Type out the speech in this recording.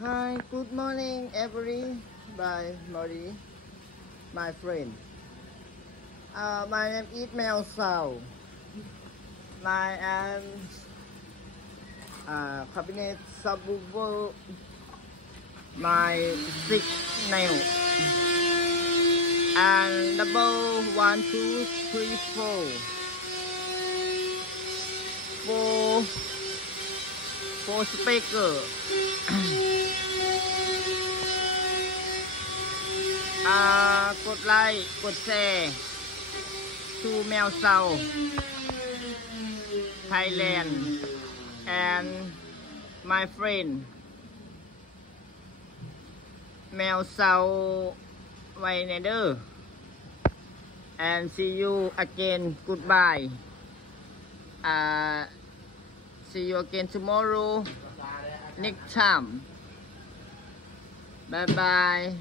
Hi, good morning, everybody, my friend. My name is Mel Sao. My cabinet subwoofer, my six nail, and double 1, 2, 3, 4, 4 speaker. Cột like, cột share to Mel Sao Thailand and my friend Mel Sao Vainader, and see you again. Goodbye. See you again tomorrow, next time. Bye bye.